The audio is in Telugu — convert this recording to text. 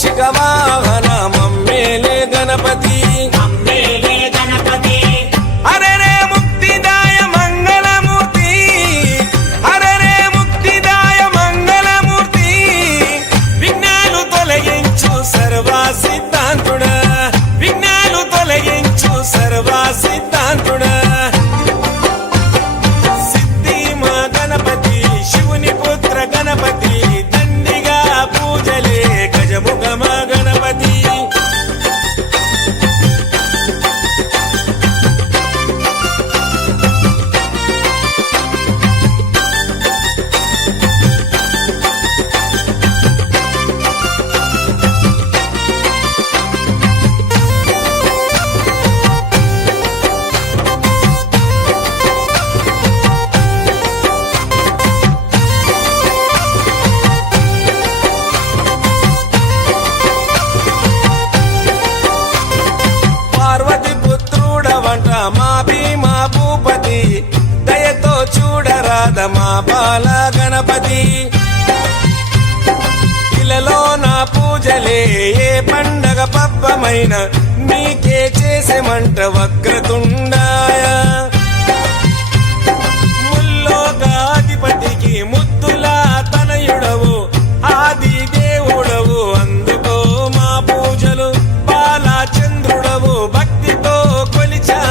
మూషిక వాహన మమ్మేలే గణపతి హరే రే ముక్తిదాయ మంగళమూర్తి హరే రే ముక్తిదాయ మంగళమూర్తి విఘ్నాలు తొలగించు సర్వ సిద్ధాంతుడా విఘ్నాలు తొలగించు సర్వ సిద్ధాంతుడా సిద్ధి మా గణపతి శివుని పుత్ర గణపతి దండిగా పూజలే గజముఖ మా గణపతి పార్వతి పుత్రుడవంట మా భీమా భూపతి దయతో చూడరాద మా బాల గణపతి ఇలలో నా పూజలే ఏ పండగ పబ్బమైన నీకే చేసేమంట వక్రతుండాయ